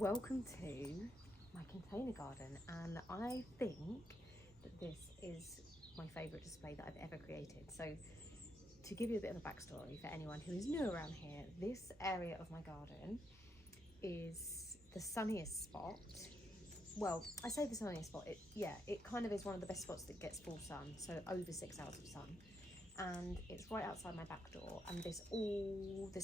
welcome to my container garden, and I think that this is my favourite display that I've ever created. So to give you a bit of a backstory for anyone who is new around here, this area of my garden is the sunniest spot. Well, I say the sunniest spot, it kind of is one of the best spots that gets full sun, so over 6 hours of sun. And it's right outside my back door, and this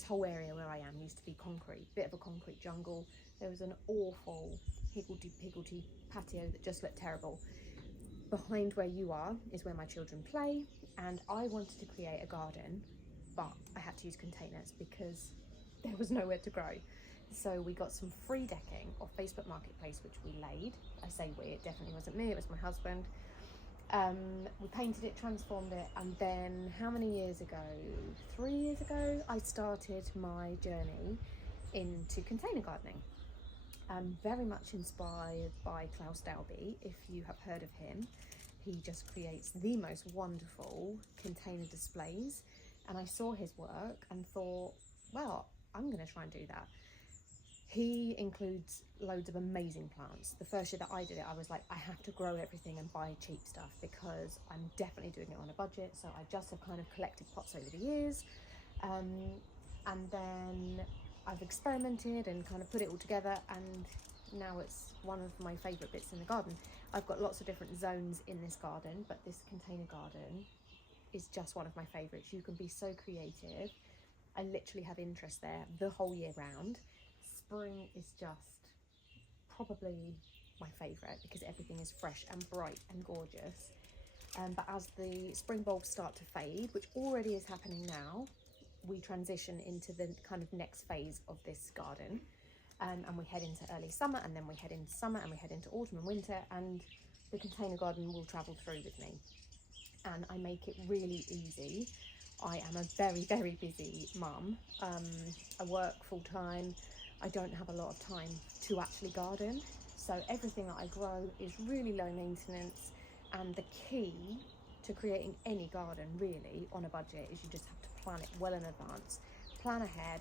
whole area where I am used to be concrete, bit of a concrete jungle. There was an awful higgledy-piggledy patio that just looked terrible. Behind where you are is where my children play, and I wanted to create a garden, but I had to use containers because there was nowhere to grow. So we got some free decking off Facebook Marketplace, which we laid. I say we, it definitely wasn't me, it was my husband. We painted it, transformed it, and then how many years ago? 3 years ago, I started my journey into container gardening. Very much inspired by Klaus Dalby, if you have heard of him. He just creates the most wonderful container displays, and I saw his work and thought, well, I'm going to try and do that. He includes loads of amazing plants. The first year that I did it, I was like, I have to grow everything and buy cheap stuff because I'm definitely doing it on a budget. So I just have kind of collected pots over the years. And then I've experimented and kind of put it all together, and now it's one of my favourite bits in the garden. I've got lots of different zones in this garden, but this container garden is just one of my favourites. You can be so creative. I literally have interest there the whole year round. Spring is just probably my favourite because everything is fresh and bright and gorgeous. But as the spring bulbs start to fade, which already is happening now, we transition into the kind of next phase of this garden. And we head into early summer, and then we head into summer, and we head into autumn and winter, and the container garden will travel through with me. And I make it really easy. I am a very, very busy mum. I work full time. I don't have a lot of time to actually garden, so everything that I grow is really low maintenance. And the key to creating any garden really on a budget is you just have to plan it well in advance, plan ahead,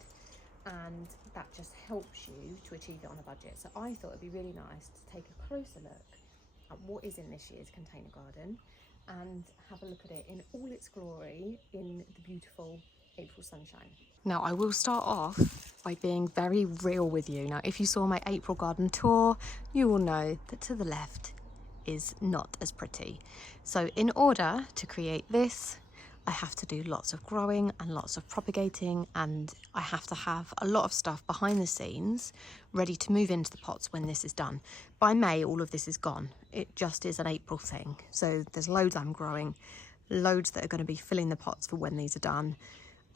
and that just helps you to achieve it on a budget. So I thought it'd be really nice to take a closer look at what is in this year's container garden and have a look at it in all its glory in the beautiful April sunshine. Now, I will start off by being very real with you. Now, if you saw my April garden tour, you will know that to the left is not as pretty. So in order to create this, I have to do lots of growing and lots of propagating, and I have to have a lot of stuff behind the scenes ready to move into the pots when this is done. By May, all of this is gone. It just is an April thing. So there's loads I'm growing, loads that are going to be filling the pots for when these are done.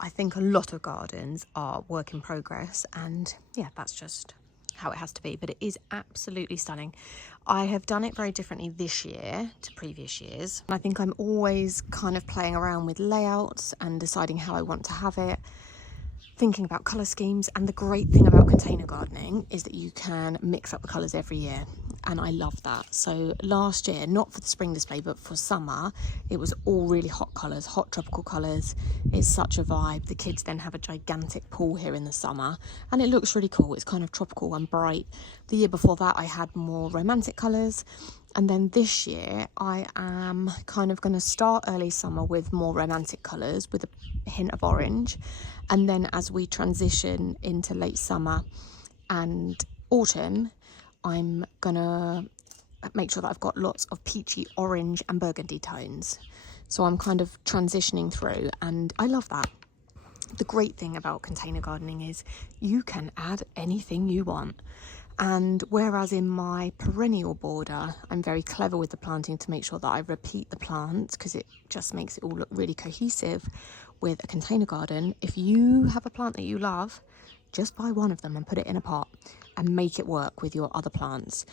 I think a lot of gardens are work in progress, and yeah, that's just how it has to be, but it is absolutely stunning. I have done it very differently this year to previous years. I think I'm always kind of playing around with layouts and deciding how I want to have it, thinking about colour schemes. And the great thing about container gardening is that you can mix up the colours every year, and I love that. So last year, not for the spring display but for summer, it was all really hot colours, hot tropical colours. It's such a vibe. The kids then have a gigantic pool here in the summer, and it looks really cool. It's kind of tropical and bright. The year before that I had more romantic colours, and then this year I am kind of going to start early summer with more romantic colours with a hint of orange, and then as we transition into late summer and autumn, I'm gonna make sure that I've got lots of peachy orange and burgundy tones. So I'm kind of transitioning through, and I love that. The great thing about container gardening is you can add anything you want. And whereas in my perennial border, I'm very clever with the planting to make sure that I repeat the plants because it just makes it all look really cohesive. With a container garden, if you have a plant that you love, just buy one of them and put it in a pot and make it work with your other plants.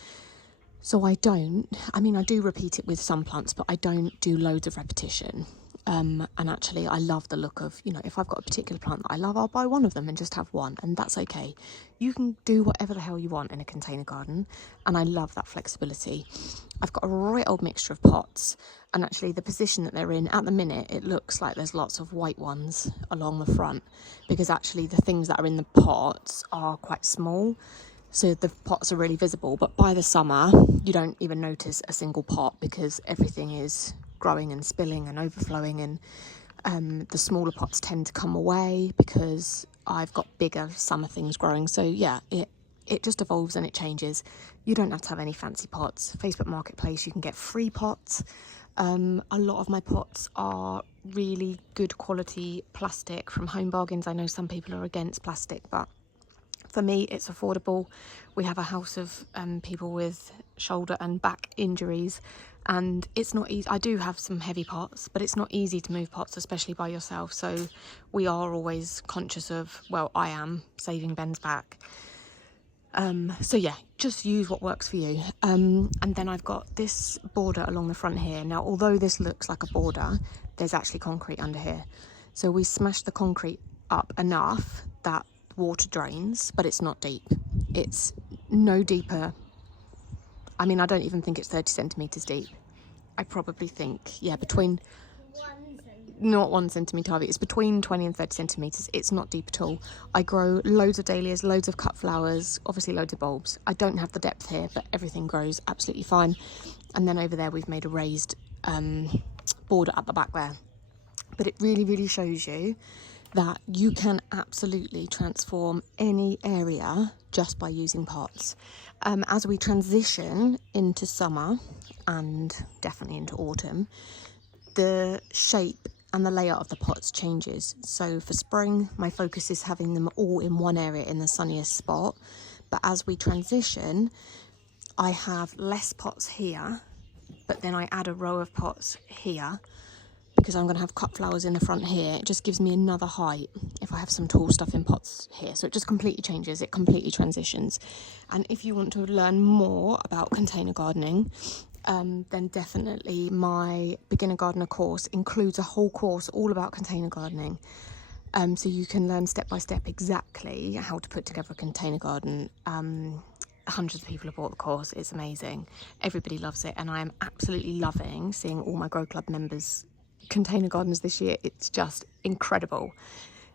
So I do repeat it with some plants, but I don't do loads of repetition. And actually I love the look of, if I've got a particular plant that I love, I'll buy one of them and just have one, and that's okay. You can do whatever the hell you want in a container garden, and I love that flexibility. I've got a right old mixture of pots, and actually the position that they're in at the minute, it looks like there's lots of white ones along the front, because actually the things that are in the pots are quite small. so the pots are really visible. But by the summer, you don't even notice a single pot because everything is growing and spilling and overflowing, and the smaller pots tend to come away because I've got bigger summer things growing. So yeah, it just evolves and it changes. You don't have to have any fancy pots. Facebook Marketplace, you can get free pots. A lot of my pots are really good quality plastic from Home Bargains. I know some people are against plastic, but for me, it's affordable. We have a house of people with shoulder and back injuries, and it's not easy. I do have some heavy pots, but it's not easy to move pots, especially by yourself. So we are always conscious of, well, I am saving Ben's back. So yeah, just use what works for you. And then I've got this border along the front here. Now, although this looks like a border, there's actually concrete under here. So we smashed the concrete up enough that water drains, but it's not deep. It's no deeper. I mean, I don't even think it's 30 centimetres deep. I probably think, yeah, between... Not 1 centimetre high, it's between 20 and 30 centimetres. It's not deep at all. I grow loads of dahlias, loads of cut flowers, obviously loads of bulbs. I don't have the depth here, but everything grows absolutely fine. And then over there we've made a raised border at the back there. But it really, really shows you that you can absolutely transform any area just by using pots. As we transition into summer and definitely into autumn, the shape and the layout of the pots changes. So for spring, my focus is having them all in one area in the sunniest spot. But as we transition, I have less pots here, but then I add a row of pots here because I'm going to have cut flowers in the front here. It just gives me another height if I have some tall stuff in pots here. So it just completely changes, it completely transitions. And if you want to learn more about container gardening, then definitely my beginner gardener course includes a whole course all about container gardening. So you can learn step by step exactly how to put together a container garden. Hundreds of people have bought the course. It's amazing. Everybody loves it, and I am absolutely loving seeing all my Grow Club members container gardens this year. It's just incredible.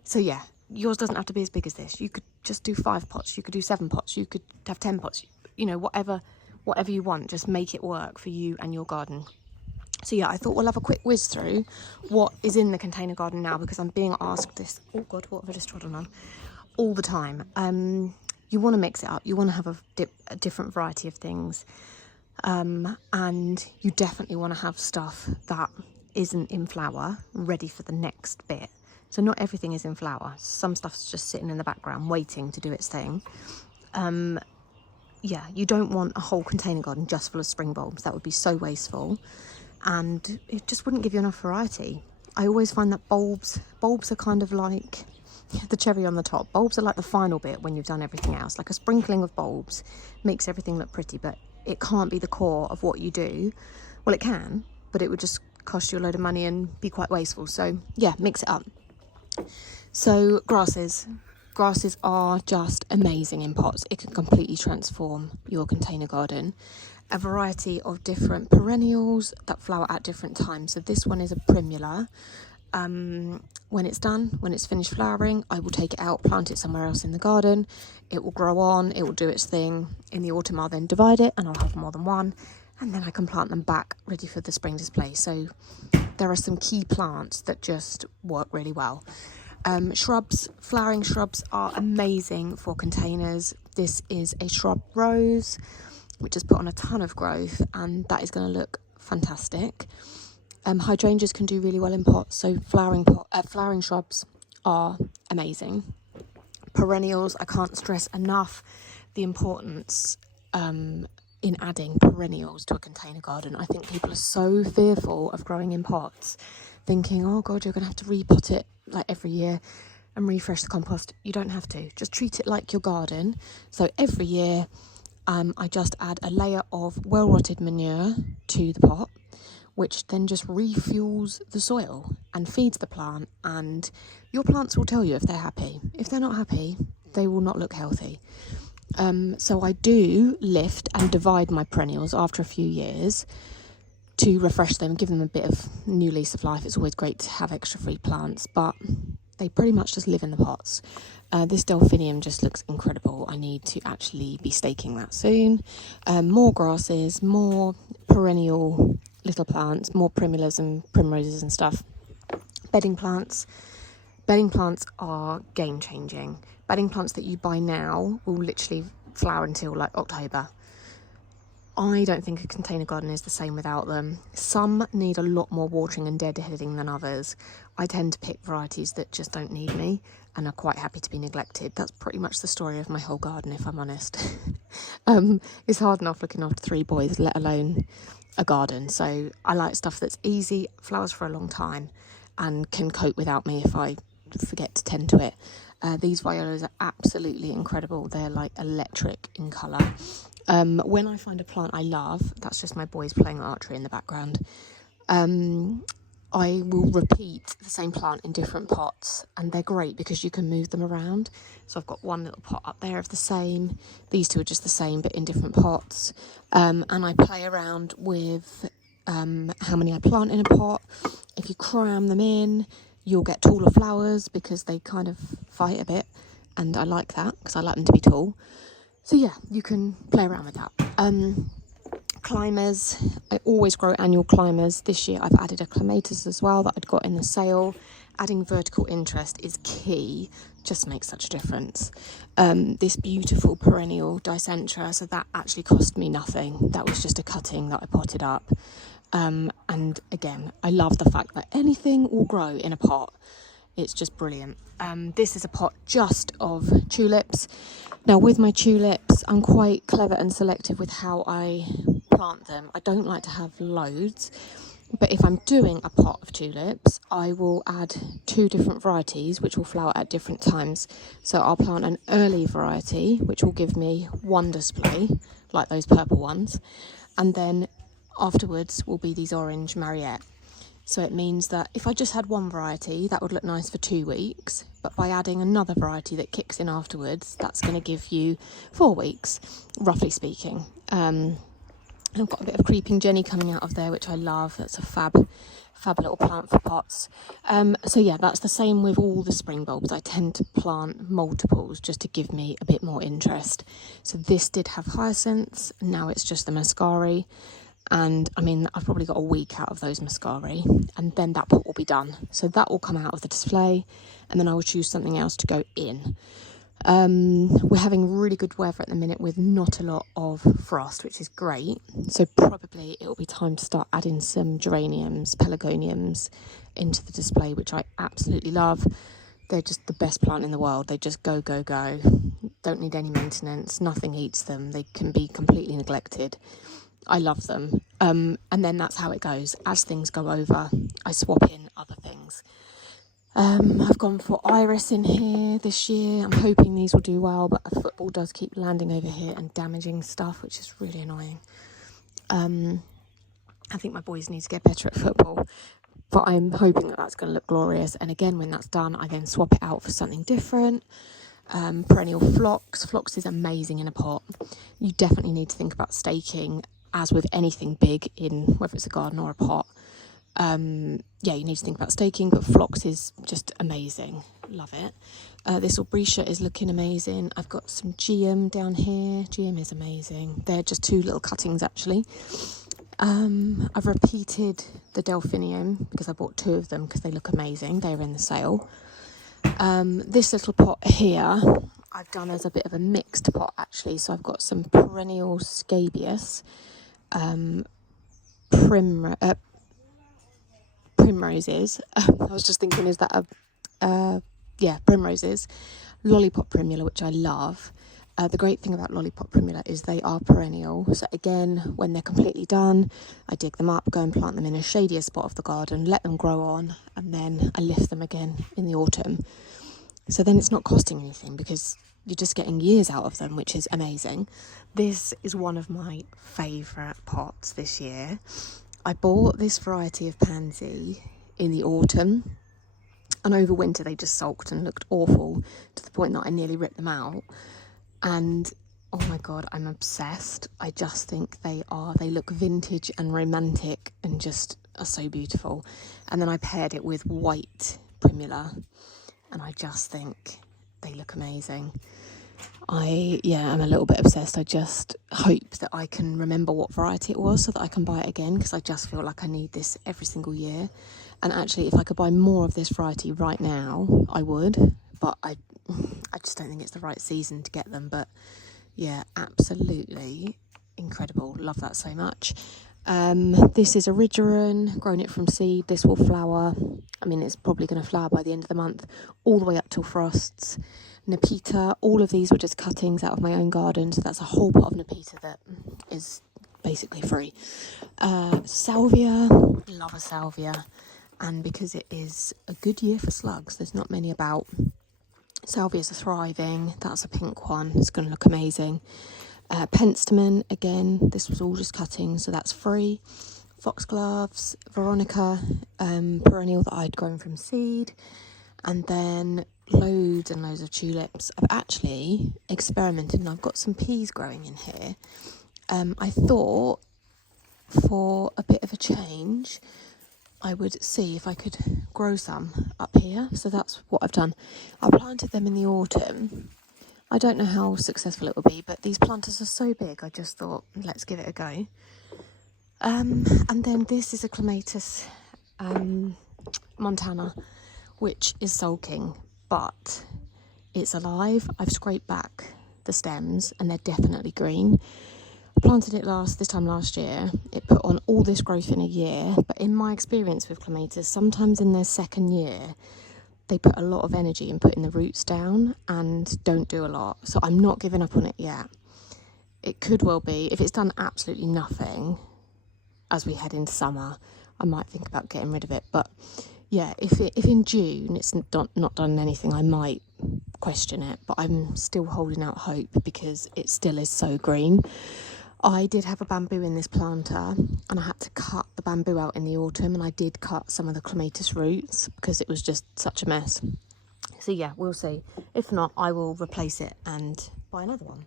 So yeah, yours doesn't have to be as big as this. You could just do 5 pots, you could do 7 pots, you could have 10 pots, you know, whatever you want, just make it work for you and your garden. So yeah, I thought we'll have a quick whiz through what is in the container garden now, because I'm being asked this, oh god, what have I just trodden on, all the time. You want to mix it up, you want to have a different variety of things, and you definitely want to have stuff that isn't in flower ready for the next bit. So not everything is in flower, some stuff's just sitting in the background waiting to do its thing. Yeah, you don't want a whole container garden just full of spring bulbs. That would be so wasteful, and it just wouldn't give you enough variety. I always find that bulbs are kind of like the cherry on the top. Bulbs are like the final bit when you've done everything else. Like a sprinkling of bulbs makes everything look pretty, but it can't be the core of what you do. Well, it can, but it would just cost you a load of money and be quite wasteful. So yeah, mix it up. So grasses are just amazing in pots. It can completely transform your container garden. A variety of different perennials that flower at different times. So this one is a primula. When it's finished flowering, I will take it out, plant it somewhere else in the garden. It will grow on, it will do its thing. In the autumn, I'll then divide it and I'll have more than one. And then I can plant them back ready for the spring display. So there are some key plants that just work really well. Shrubs, flowering shrubs are amazing for containers. This is a shrub rose, which has put on a ton of growth, and that is going to look fantastic. Hydrangeas can do really well in pots, so flowering shrubs are amazing. Perennials, I can't stress enough the importance in adding perennials to a container garden. I think people are so fearful of growing in pots, thinking, oh god, you're going to have to repot it like every year and refresh the compost. You don't have to. Just treat it like your garden. So every year I just add a layer of well-rotted manure to the pot, which then just refuels the soil and feeds the plant, and your plants will tell you if they're happy. If they're not happy, they will not look healthy. So I do lift and divide my perennials after a few years to refresh them, give them a bit of new lease of life. It's always great to have extra free plants, but they pretty much just live in the pots. This delphinium just looks incredible. I need to actually be staking that soon. More grasses, more perennial little plants, more primulas and primroses and stuff. Bedding plants. Bedding plants are game changing. Bedding plants that you buy now will literally flower until like October. I don't think a container garden is the same without them. Some need a lot more watering and deadheading than others. I tend to pick varieties that just don't need me and are quite happy to be neglected. That's pretty much the story of my whole garden, if I'm honest. It's hard enough looking after 3 boys, let alone a garden. So I like stuff that's easy, flowers for a long time, and can cope without me if I forget to tend to it. These violas are absolutely incredible. They're like electric in colour. When I find a plant I love, that's just my boys playing archery in the background, I will repeat the same plant in different pots, and they're great because you can move them around. So I've got one little pot up there of the same, these two are just the same but in different pots, and I play around with how many I plant in a pot. If you cram them in, you'll get taller flowers because they kind of fight a bit, and I like that because I like them to be tall. So yeah, you can play around with that. Climbers, I always grow annual climbers. This year I've added a clematis as well that I'd got in the sale. Adding vertical interest is key, just makes such a difference. This beautiful perennial dicentra, so that actually cost me nothing. That was just a cutting that I potted up. And again, I love the fact that anything will grow in a pot. It's just brilliant. This is a pot just of tulips. Now with my tulips, I'm quite clever and selective with how I plant them. I don't like to have loads, but if I'm doing a pot of tulips, I will add 2 different varieties which will flower at different times. So I'll plant an early variety which will give me 1 display, like those purple ones, and then afterwards will be these orange Mariette. So it means that if I just had 1 variety, that would look nice for 2 weeks. But by adding another variety that kicks in afterwards, that's going to give you 4 weeks, roughly speaking. I've got a bit of creeping Jenny coming out of there, which I love. That's a fab little plant for pots. So yeah, that's the same with all the spring bulbs. I tend to plant multiples just to give me a bit more interest. So this did have hyacinths. Now it's just the mascari. And I mean, I've probably got a week out of those mascari, and then that pot will be done. So that will come out of the display, and then I will choose something else to go in. We're having really good weather at the minute with not a lot of frost, which is great. So probably it will be time to start adding some geraniums, pelargoniums into the display, which I absolutely love. They're just the best plant in the world. They just go, go, go. Don't need any maintenance. Nothing eats them. They can be completely neglected. I love them. And then that's how it goes. As things go over, I swap in other things. I've gone for iris in here this year. I'm hoping these will do well, but a football does keep landing over here and damaging stuff, which is really annoying. I think my boys need to get better at football, but I'm hoping that that's going to look glorious. And again, when that's done, I then swap it out for something different. Perennial phlox. Phlox is amazing in a pot. You definitely need to think about staking, as with anything big in whether it's a garden or a pot. Yeah, you need to think about staking, but phlox is just amazing. Love it. This albrecia is looking amazing. I've got some geum down here. Geum is amazing. They're just 2 little cuttings actually. I've repeated the delphinium because I bought 2 of them because they look amazing. They're in the sale. This little pot here I've done as a bit of a mixed pot actually. So I've got some perennial scabious, primroses. I was just thinking, is that primroses, lollipop primula, which I love. The great thing about lollipop primula is they are perennial. So again, when they're completely done, I dig them up, go and plant them in a shadier spot of the garden, let them grow on, and then I lift them again in the autumn. So then it's not costing anything because you're just getting years out of them, which is amazing. This is one of my favourite pots this year. I bought this variety of pansy in the autumn, and over winter they just sulked and looked awful to the point that I nearly ripped them out. And oh my god, I'm obsessed. I just think they look vintage and romantic and just are so beautiful. And then I paired it with white primula, and I just think they look amazing. I'm a little bit obsessed. I just hope that I can remember what variety it was so that I can buy it again, because I just feel like I need this every single year. And actually, if I could buy more of this variety right now, I would, but I just don't think it's the right season to get them. But yeah, absolutely incredible. Love that so much. This is Origeron, grown it from seed. This will flower. I mean, it's probably going to flower by the end of the month, all the way up till frosts. Nepeta, all of these were just cuttings out of my own garden, so that's a whole pot of Nepeta that is basically free. Salvia, love a salvia, and because it is a good year for slugs, there's not many about. Salvias are thriving. That's a pink one, it's going to look amazing. Penstemon, again, this was all just cuttings, so that's free. Foxgloves, Veronica, perennial that I'd grown from seed, and then loads and loads of tulips. I've actually experimented and I've got some peas growing in here. I thought for a bit of a change I would see if I could grow some up here, so that's what I've done. I planted them in the autumn. I don't know how successful it will be, but these planters are so big, I just thought, let's give it a go. And then this is a Clematis Montana, which is sulking, but it's alive. I've scraped back the stems and they're definitely green. I planted it this time last year. It put on all this growth in a year, but in my experience with Clematis, sometimes in their second year, they put a lot of energy in putting the roots down and don't do a lot. So I'm not giving up on it yet. It could well be, if it's done absolutely nothing as we head into summer, I might think about getting rid of it. But yeah, if in June it's not done anything, I might question it, but I'm still holding out hope because it still is so green. I did have a bamboo in this planter and I had to cut the bamboo out in the autumn, and I did cut some of the clematis roots because it was just such a mess. So yeah, we'll see. If not, I will replace it and buy another one.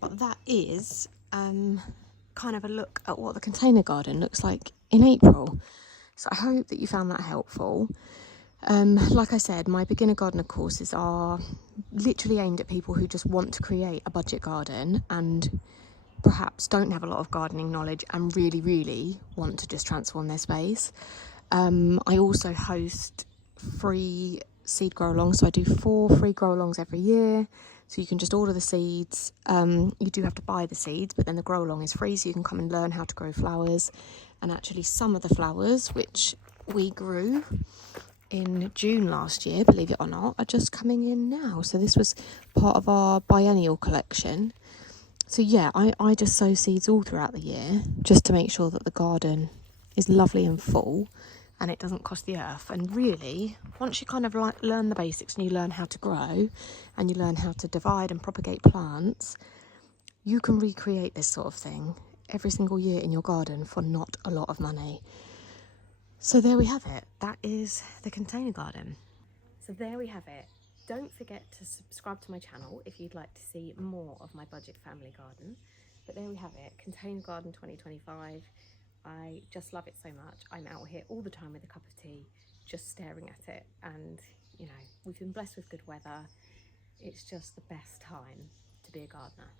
But that is kind of a look at what the container garden looks like in April. So I hope that you found that helpful. Like I said, my beginner gardener courses are literally aimed at people who just want to create a budget garden and perhaps don't have a lot of gardening knowledge and really, really want to just transform their space. I also host free seed grow alongs, so I do 4 free grow alongs every year. So you can just order the seeds. You do have to buy the seeds, but then the grow along is free, so you can come and learn how to grow flowers. And actually some of the flowers which we grew in June last year, believe it or not, are just coming in now. So this was part of our biennial collection. So yeah, I just sow seeds all throughout the year just to make sure that the garden is lovely and full and it doesn't cost the earth. And really, once you kind of learn the basics and you learn how to grow and you learn how to divide and propagate plants, you can recreate this sort of thing every single year in your garden for not a lot of money. So there we have it. That is the container garden. So there we have it. Don't forget to subscribe to my channel if you'd like to see more of my budget family garden. But there we have it, Container Garden 2025. I just love it so much. I'm out here all the time with a cup of tea, just staring at it. And, you know, we've been blessed with good weather. It's just the best time to be a gardener.